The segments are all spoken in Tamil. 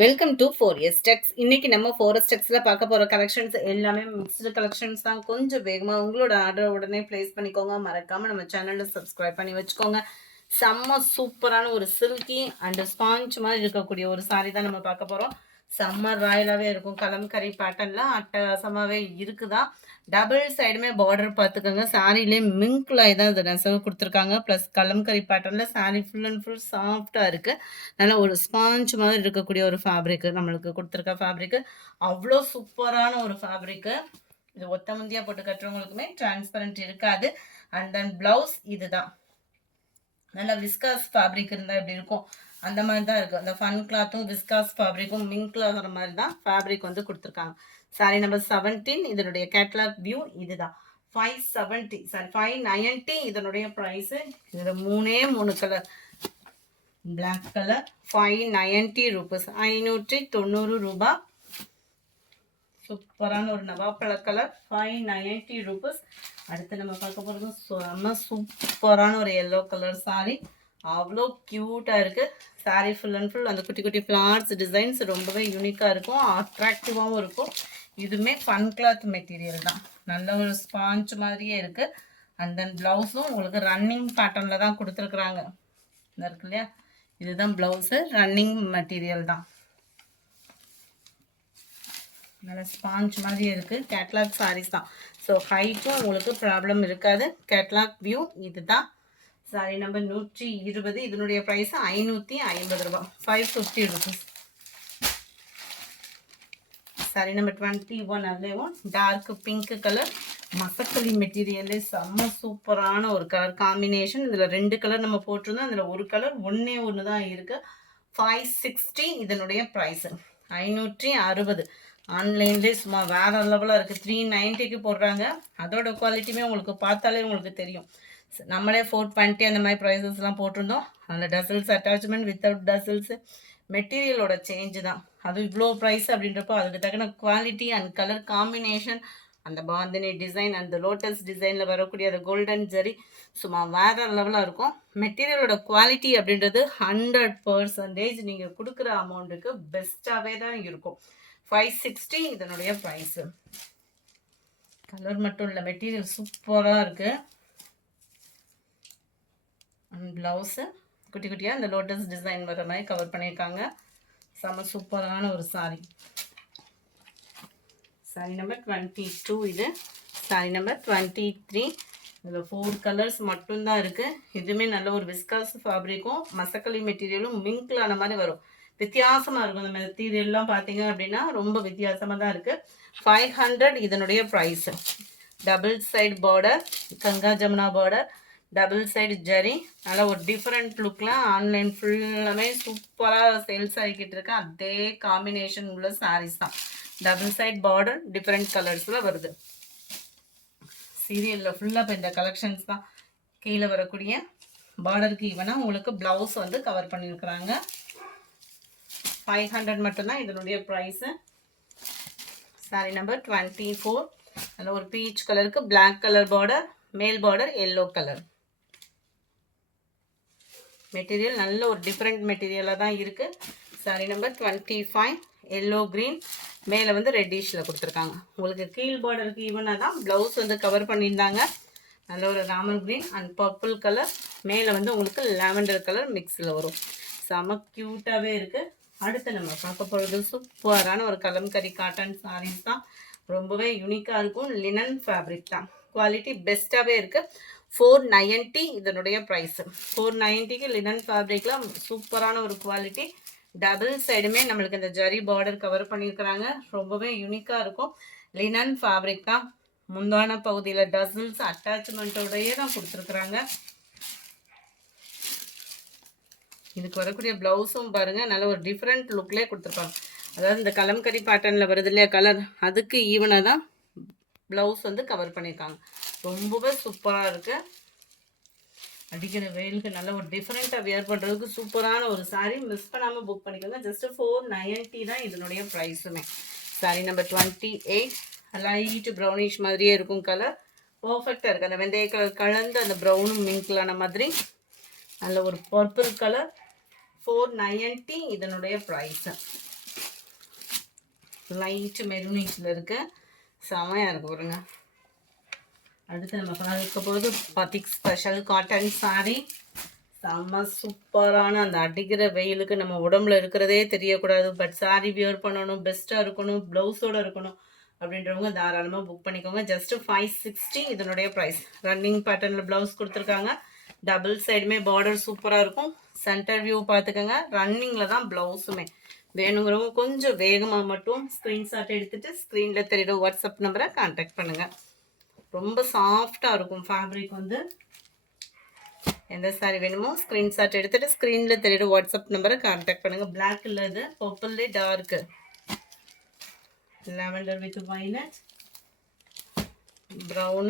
Welcome to 4S Techs. இன்னைக்கு நம்ம 4S Techsல பார்க்க போற கலெக்ஷன்ஸ் எல்லாமே மிக்ஸ்டு கலெக்ஷன்ஸ் தான். கொஞ்சம் வேகமா உங்களோட ஆர்டர் உடனே பிளேஸ் பண்ணிக்கோங்க. மறக்காம நம்ம சேனலை சப்ஸ்கிரைப் பண்ணி வச்சுக்கோங்க. செம்ம சூப்பரான ஒரு சில்கி அண்ட் ஸ்பாஞ்ச் மாதிரி இருக்கக்கூடிய ஒரு சாரி தான் நம்ம பார்க்க போறோம். செம்ம ராயலாகவே இருக்கும். கலம்கரி பேட்டர்ன்ல அட்டகாசமாகவே இருக்குதா. டபுள் சைடுமே பார்டர் பார்த்துக்கோங்க. சாரிலே மிங்க்ல தான் இது நெசவு கொடுத்துருக்காங்க. ப்ளஸ் கலம்கரி பேட்டர்னில் சாரி ஃபுல் அண்ட் ஃபுல் சாஃப்டாக இருக்குது. நல்லா ஒரு ஸ்பாஞ்ச் மாதிரி இருக்கக்கூடிய ஒரு ஃபேப்ரிக்கு நம்மளுக்கு கொடுத்துருக்க ஃபேப்ரிக்கு அவ்வளோ சூப்பரான ஒரு ஃபேப்ரிக்கு. இது ஒத்த முந்தியாக போட்டு கட்டுறவங்களுக்குமே டிரான்ஸ்பரண்ட் இருக்காது. அண்ட் தென் ப்ளவுஸ் இதுதான். நல்லா விஸ்காஸ் ஃபேப்ரிக் இருந்தால் எப்படி இருக்கும் அந்த மாதிரி தான் இருக்குது. அந்த ஃபன் கிளாத்தும் விஸ்காஸ் ஃபேப்ரிக்கும் மிங்க்ல ஆகிற மாதிரி தான் ஃபேப்ரிக் வந்து கொடுத்துருக்காங்க. Sorry number 17. இதனுடைய கேட்லாக் வியூ இதுதான். 570 சாரி 590 இதனுடைய ப்ரைஸு. இதில் மூணு கலர். பிளாக் கலர் 590 ரூபீஸ், 590 ரூபா. சூப்பரான ஒரு நவாப்பழ கலர் 590 ரூபீஸ். அடுத்து நம்ம பார்க்க போகிறது செம்ம சூப்பரான ஒரு எல்லோ கலர் சாரி. அவ்வளோ க்யூட்டாக இருக்குது. சாரி ஃபுல் அண்ட் ஃபுல் அந்த குட்டி குட்டி ஃப்ளார்ஸ் டிசைன்ஸ் ரொம்பவே யூனிக்காக இருக்கும், அட்ராக்டிவாகவும் இருக்கும். இதுவுமே ஃபன் கிளாத் மெட்டீரியல் தான். நல்ல ஒரு ஸ்பாஞ்ச் மாதிரியே இருக்குது. அண்ட் தென் ப்ளவுஸும் உங்களுக்கு ரன்னிங் பேட்டர்னில் தான் கொடுத்துருக்குறாங்க. இந்த இருக்கு இல்லையா, இதுதான் ப்ளவுஸு. ரன்னிங் மெட்டீரியல் தான். நல்ல ஸ்பாஞ்ச் மாதிரி இருக்குது. கேட்லாக் சாரீஸ் தான். ஸோ ஹைட்டும் உங்களுக்கு ப்ராப்ளம் இருக்காது. கேட்லாக் வியூ இதுதான். Sorry number 120. இதனுடைய ப்ரைஸ் 550 ரூபா, 550 ருபீஸ். Sorry number 21. அதுலேயும் டார்க் பிங்க் கலர் மசக்களி மெட்டீரியலே செம்ம சூப்பரான ஒரு கலர் காம்பினேஷன். இதில் 2 கலர் நம்ம போட்டிருந்தோம். அதில் ஒரு கலர் ஒன்று தான் இருக்குது. 560 இதனுடைய ப்ரைஸு. 560. ஆன்லைன்லேயே சும்மா வேறு லெவலாக இருக்குது. 390க்கு போடுறாங்க. அதோட குவாலிட்டியுமே உங்களுக்கு பார்த்தாலே உங்களுக்கு தெரியும். நம்மளே 420 அந்த மாதிரி ப்ரைஸஸ்லாம் போட்டிருந்தோம். அதில் டசல்ஸ் அட்டாச்மெண்ட் வித்தவுட் டசல்ஸு மெட்டீரியலோட சேஞ்சு தான். அது இவ்வளோ ப்ரைஸ் அப்படின்றப்போ அதுக்கு தக்கன குவாலிட்டி அண்ட் கலர் காம்பினேஷன், அந்த பாந்தினி டிசைன், அந்த லோட்டஸ் டிசைனில் வரக்கூடிய அந்த கோல்டன் ஜரி சும்மா வேறு லெவலாக இருக்கும். மெட்டீரியலோட குவாலிட்டி அப்படின்றது 100% நீங்கள் கொடுக்குற அமௌண்ட்டுக்கு பெஸ்ட்டாகவே தான் இருக்கும். 560 இதனுடைய ப்ரைஸு. கலர் மட்டும் இல்லை, மெட்டீரியல் சூப்பராக இருக்குது. அண்ட் ப்ளவுஸு குட்டி குட்டியாக இந்த லோட்டஸ் டிசைன் வர மாதிரி கவர் பண்ணியிருக்காங்க. செம்ம சூப்பரான ஒரு சாரி. சாரி நம்பர் 22 இது. Sorry number 23. இதில் 4 கலர்ஸ் மட்டும்தான் இருக்குது. இதுவுமே நல்ல ஒரு விஸ்காஸ் ஃபேப்ரிக்கும் மசக்களி மெட்டீரியலும் மிங்க்லான மாதிரி வரும். வித்தியாசமாக இருக்கும். இந்த மெட்டீரியல்லாம் பார்த்தீங்க அப்படின்னா ரொம்ப வித்தியாசமாக தான் இருக்குது. 500 இதனுடைய price. Double side border, Ganga Jamuna border, double side zari. நல்லா ஒரு டிஃப்ரெண்ட் லுக்கில் ஆன்லைன் ஃபுல்லாமே சூப்பராக சேல்ஸ் ஆகிக்கிட்டு இருக்கு. அதே காம்பினேஷன் உள்ள சாரீஸ் தான். டபுள் சைடு பார்டர் டிஃப்ரெண்ட் கலர்ஸில் வருது. சீரியலில் ஃபுல்லாக இப்போ இந்த கலெக்ஷன்ஸ் தான். கீழே வரக்கூடிய பார்டருக்கு ஈவனாக உங்களுக்கு ப்ளவுஸ் வந்து கவர் பண்ணியிருக்கிறாங்க. 500 மட்டும்தான் இதனுடைய ப்ரைஸு. Sorry number 24. அதில் ஒரு பீச் கலருக்கு பிளாக் கலர் பார்டர், மேல் பார்டர் எல்லோ கலர். மெட்டீரியல் நல்ல ஒரு டிஃப்ரெண்ட் மெட்டீரியலாக தான் இருக்குது. Sorry number 25. எல்லோ க்ரீன், மேலே வந்து ரெட்டிஷில் கொடுத்துருக்காங்க. உங்களுக்கு கீழ் பார்டருக்கு ஈவனாக தான் ப்ளவுஸ் வந்து கவர் பண்ணியிருந்தாங்க. நல்ல ஒரு Ramar green and purple colour, மேலே வந்து உங்களுக்கு லாவெண்டர் கலர் மிக்ஸில் வரும். செம க்யூட்டாகவே இருக்குது. அடுத்து நம்ம பார்க்க போகிறது சூப்பரான ஒரு கலம்கரி காட்டன் சாரீஸ் தான். ரொம்பவே யூனிக்காக இருக்கும். லினன் ஃபேப்ரிக் தான். குவாலிட்டி பெஸ்ட்டாகவே இருக்குது. 490 இதனுடைய ப்ரைஸு. 490க்கு லினன் ஃபேப்ரிக்கில் சூப்பரான ஒரு குவாலிட்டி. டபுள் சைடுமே நம்மளுக்கு இந்த ஜரி பார்டர் கவர் பண்ணியிருக்கிறாங்க. ரொம்பவே யூனிக்காக இருக்கும். லினன் ஃபேப்ரிக் தான். முந்தான பகுதியில் டசல்ஸ் அட்டாச்மெண்ட்டோடையே தான் கொடுத்துருக்குறாங்க. இதுக்கு வரக்கூடிய ப்ளவுஸும் பாருங்கள் நல்ல ஒரு டிஃப்ரெண்ட் லுக்லேயே கொடுத்துருப்பாங்க. அதாவது இந்த கலம்கரி பேட்டர்னில் வருது இல்லையா கலர், அதுக்கு ஈவனாக தான் ப்ளவுஸ் வந்து கவர் பண்ணியிருக்காங்க. ரொம்பவே சூப்பராக இருக்குது. அடிக்கிற வெயிலுக்கு நல்ல ஒரு டிஃப்ரெண்ட்டாக வியர் பண்ணுறதுக்கு சூப்பரான ஒரு சாரீ. மிஸ் பண்ணாமல் புக் பண்ணிக்கோங்க. ஜஸ்ட்டு 490 தான் இதனுடைய ப்ரைஸுமே. சாரீ நம்பர் 28. லைட்டு ப்ரௌனிஷ் மாதிரியே இருக்கும் கலர். பர்ஃபெக்டாக இருக்குது. அந்த வெந்தய கலர் கலந்து அந்த ப்ரௌனும் மிங்க்லான மாதிரி நல்ல ஒரு பர்பிள் கலர். 490 இதனுடைய ப்ரைஸு. லைட் மெரூனிஷில் இருக்கு, செமையாக இருக்கு பாருங்க. அடுத்து நம்ம பார்க்க போகிறது பத்திக் ஸ்பெஷல் காட்டன் சாரீ. செம்ம சூப்பரான அந்த அடிக்கிற வெயிலுக்கு நம்ம உடம்புல இருக்கிறதே தெரியக்கூடாது, பட் சாரீ வியர் பண்ணணும், பெஸ்ட்டாக இருக்கணும், ப்ளவுஸோடு இருக்கணும் அப்படின்றவங்க தாராளமாக புக் பண்ணிக்கோங்க. ஜஸ்ட்டு 560 இதனுடைய ப்ரைஸ். ரன்னிங் பேட்டர்னில் ப்ளவுஸ் கொடுத்துருக்காங்க, டபுள் சைடுமே பார்டர் சூப்பராக இருக்கும். சென்டர் வியூ பார்த்துக்கோங்க, ரன்னிங்கில் தான் ப்ளவுஸுமே. வேணுங்கிறவங்க கொஞ்சம் வேகமாக மட்டும் ஸ்க்ரீன்ஷாட் எடுத்துகிட்டு ஸ்க்ரீனில் தெரியுற வாட்ஸ்அப் நம்பரை கான்டாக்ட் பண்ணுங்கள். ரொம்ப சாஃப்டாக இருக்கும் ஃபேப்ரிக் வந்து. எந்த சாரி வேணுமோ ஸ்க்ரீன்ஷாட் எடுத்துகிட்டு ஸ்க்ரீனில் தெரியுற வாட்ஸ்அப் நம்பரை கான்டாக்ட் பண்ணுங்கள். பிளாக் இல்லை, இது பர்பிள்லே torque lavender with violet, brown,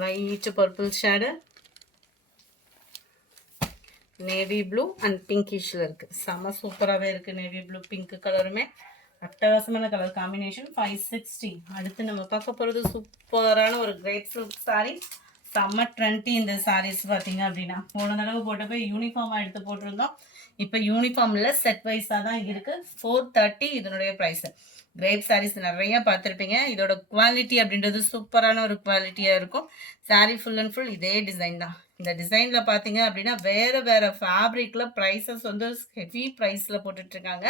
light purple shade, navy blue and pinkish இருக்கு. செம சூப்பராகவே இருக்குது. நேவி ப்ளூ பிங்க் கலருமே அட்டகாசமான கலர் காம்பினேஷன். 560. அடுத்து நம்ம பார்க்க போகிறது சூப்பரான ஒரு கிரேப் சில்க் சாரீ. செம்ம ட்ரெண்டி இந்த சாரீஸ் பார்த்தீங்க அப்படின்னா. போன தடவை போட்டப்போ யூனிஃபார்மாக எடுத்து போட்டிருந்தோம், இப்போ யூனிஃபார்மில் செட் வைஸாக தான் இருக்குது. 430 இதனுடைய ப்ரைஸு. கிரேப் சாரீஸ் நிறைய பார்த்துருப்பீங்க. இதோட குவாலிட்டி அப்படின்றது சூப்பரான ஒரு குவாலிட்டியாக இருக்கும். சாரீ ஃபுல் அண்ட் ஃபுல் இதே டிசைன் தான். இந்த டிசைனில் பார்த்தீங்க அப்படின்னா வேறு ஃபேப்ரிக்கில் ப்ரைஸஸ் வந்து ஹெவி ப்ரைஸில் போட்டுட்ருக்காங்க.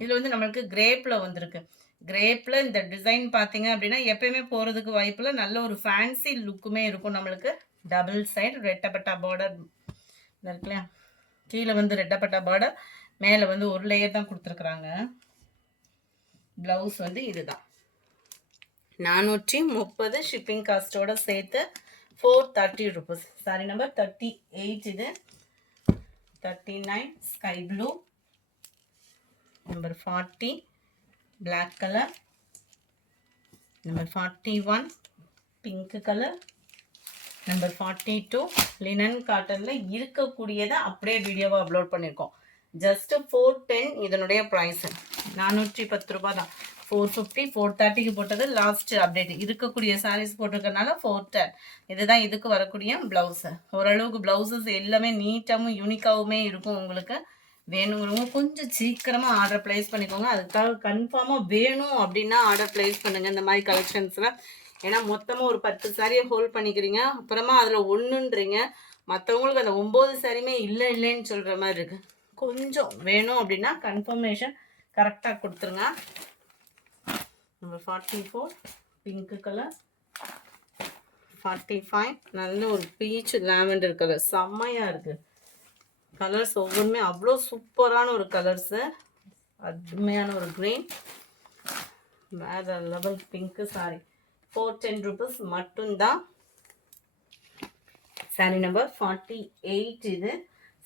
இதில் வந்து நம்மளுக்கு கிரேப்பில் வந்திருக்கு. கிரேப்பில் இந்த டிசைன் பார்த்தீங்க அப்படின்னா எப்பயுமே போகிறதுக்கு வாய்ப்பில் நல்ல ஒரு ஃபேன்சி லுக்குமே இருக்கும் நம்மளுக்கு. டபுள் சைடு ரெட்டப்பட்டா பார்டர் இருக்குல்லையா, கீழே வந்து ரெட்டப்பட்டா பார்டர், மேலே வந்து ஒரு லேயர் தான் கொடுத்துருக்குறாங்க. ப்ளவுஸ் வந்து இதுதான் 430 ஷிப்பிங் காஸ்ட்டோட சேர்த்து 430 ருபீஸ். Sorry number 38. இது 39 sky blue, number 40 black colour, number 41 pink colour, number 42 linen காட்டனில் இருக்கக்கூடியதை அப்படியே வீடியோவாக அப்லோட் பண்ணியிருக்கோம். ஜஸ்ட்டு 410 இதனுடைய ப்ரைஸு. 410 ரூபா தான். 450 430க்கு போட்டது லாஸ்ட் அப்டேட். இருக்கக்கூடிய சாரீஸ் போட்டிருக்கனால 410. இதுதான் இதுக்கு வரக்கூடிய ப்ளவுஸு. ஓரளவுக்கு ப்ளவுசஸ் எல்லாமே நீட்டாகவும் யூனிக்காகவுமே இருக்கும். உங்களுக்கு வேணுங்கிறவங்க கொஞ்சம் சீக்கிரமாக ஆர்டர் ப்ளேஸ் பண்ணிக்கோங்க. அதுக்காக கன்ஃபார்மாக வேணும் அப்படின்னா ஆர்டர் ப்ளேஸ் பண்ணுங்கள் இந்த மாதிரி கலெக்ஷன்ஸில். ஏன்னா மொத்தமாக ஒரு 10 சாரியை ஹோல்ட் பண்ணிக்கிறீங்க, அப்புறமா அதில் ஒன்றுன்றீங்க, மற்றவங்களுக்கு அந்த 9 சாரியுமே இல்லைன்னு சொல்கிற மாதிரி இருக்குது. கொஞ்சம் வேணும் அப்படின்னா கன்ஃபர்மேஷன் கரெக்டாக கொடுத்துருங்க. நம்பர் 44 பிங்க் கலர், 45 நல்ல ஒரு பீச் லாவெண்டர் கலர். செம்மையாக இருக்குது கலர்ஸ் ஒவ்வொருமே, அவ்வளோ சூப்பரான ஒரு கலர்ஸு. அருமையான ஒரு க்ரீன், வேறு லெவல் பிங்க்கு சாரி. 410 ருபீஸ் மட்டும்தான். Sorry number 48. இது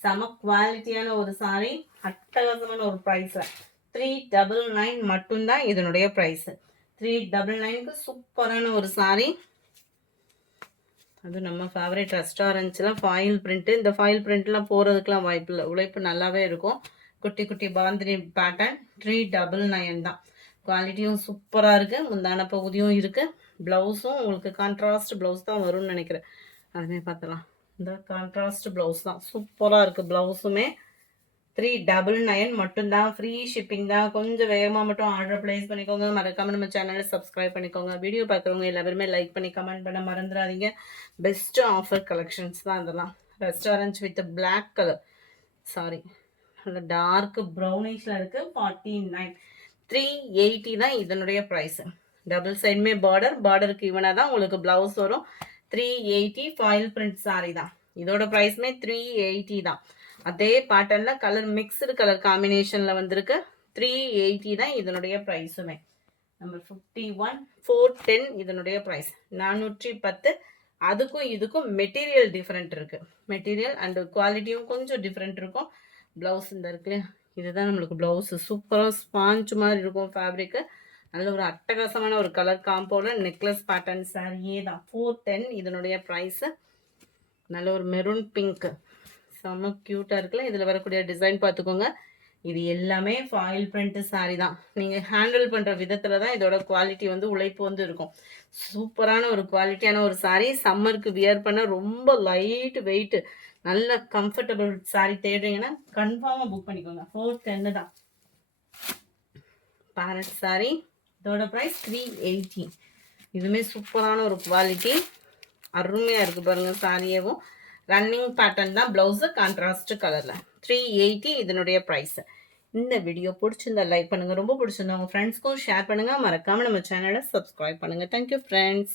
செம குவாலிட்டியான ஒரு சாரி, அட்டகாசமான ஒரு ப்ரைஸில் 399 மட்டும்தான் இதனுடைய ப்ரைஸு. 399க்கு சூப்பரான ஒரு சாரி. அது நம்ம ஃபேவரட் ரெஸ்டாரண்ட்ஸ்லாம் ஃபாயில் பிரிண்ட்டு. இந்த ஃபாயில் பிரிண்ட்லாம் போகிறதுக்கெலாம் வாய்ப்பு இல்லை, உழைப்பு நல்லாவே இருக்கும். குட்டி குட்டி பாந்தினி பேட்டர்ன். 399 தான். குவாலிட்டியும் சூப்பராக இருக்குது, முந்தான பகுதியும் இருக்குது. ப்ளவுஸும் உங்களுக்கு கான்ட்ராஸ்ட் ப்ளவுஸ் தான் வரும்னு நினைக்கிறேன். அதுமே பார்த்தலாம், இந்த கான்ட்ராஸ்ட் ப்ளவுஸ் தான் சூப்பராக இருக்குது. ப்ளவுஸுமே 399 மட்டும்தான். ஃப்ரீ ஷிப்பிங் தான். கொஞ்சம் வேகமாக மட்டும் ஆர்டர் ப்ளேஸ் பண்ணிக்கோங்க. மறக்காமல் நம்ம சேனலை சப்ஸ்கிரைப் பண்ணிக்கோங்க. வீடியோ பார்க்குறவங்க எல்லாருமே லைக் பண்ணி கமெண்ட் பண்ண மறந்துடாதீங்க. பெஸ்ட்டு ஆஃபர் கலெக்ஷன்ஸ் தான் அதெல்லாம். Restaurants with black colour sari, அந்த டார்க் ப்ரௌனிஷில் இருக்குது. 49 380 தான் இதனுடைய ப்ரைஸு. டபுள் சைடுமே பார்டருக்கு இவனாக தான் உங்களுக்கு ப்ளவுஸ் வரும். 380 ஃபாயில் பிரிண்ட் சாரி தான். இதோட ப்ரைஸுமே 380 தான். அதே பேட்டர்னில் கலர் மிக்ஸ்டு கலர் காம்பினேஷனில் வந்திருக்கு. 380 தான் இதனுடைய ப்ரைஸுமே. நம்பர் 51 410 இதனுடைய ப்ரைஸ். 410. அதுக்கும் இதுக்கும் மெட்டீரியல் டிஃப்ரெண்ட் இருக்குது. மெட்டீரியல் அண்டு குவாலிட்டியும் கொஞ்சம் டிஃப்ரெண்ட் இருக்கும். ப்ளவுஸ் இந்த இருக்குல்லையா, இதுதான் நம்மளுக்கு ப்ளவுஸு. சூப்பராக ஸ்பாஞ்ச் மாதிரி இருக்கும் ஃபேப்ரிக்கு. நல்ல ஒரு அட்டகாசமான ஒரு கலர் காம்போட நெக்லஸ் பேட்டர்ன் சாரியே தான். 410 இதனுடைய ப்ரைஸு. நல்ல ஒரு மெரூன் பிங்க்கு, செம்ம க்யூட்டாக இருக்குல்ல. இதில் வரக்கூடிய டிசைன் பார்த்துக்கோங்க. இது எல்லாமே ஃபாயில் பிரிண்ட் சாரி தான். நீங்கள் ஹேண்டில் பண்ணுற விதத்தில் தான் இதோட குவாலிட்டி வந்து உழைப்பு வந்து இருக்கும். சூப்பரான ஒரு குவாலிட்டியான ஒரு சாரி. சம்மருக்கு வியர் பண்ண ரொம்ப லைட் வெயிட்டு, நல்ல கம்ஃபர்டபுள் சாரி தேடுறீங்கன்னா கன்ஃபார்மாக புக் பண்ணிக்கோங்க. 410 தான். பேரட் சாரி. இதோட ப்ரைஸ் 380. இதுவுமே சூப்பரான ஒரு குவாலிட்டி. அருமையாக இருக்குது பாருங்கள். சாரியவும் ரன்னிங் பேட்டர்ன் தான். ப்ளவுஸு கான்ட்ராஸ்ட் கலரில் 380 இதனுடைய ப்ரைஸு. இந்த வீடியோ பிடிச்சிருந்தா லைக் பண்ணுங்கள். ரொம்ப பிடிச்சிருந்தா உங்கள் ஃப்ரெண்ட்ஸ்க்கும் ஷேர் பண்ணுங்கள். மறக்காமல் நம்ம சேனலை சப்ஸ்கிரைப் பண்ணுங்கள். Thank you friends.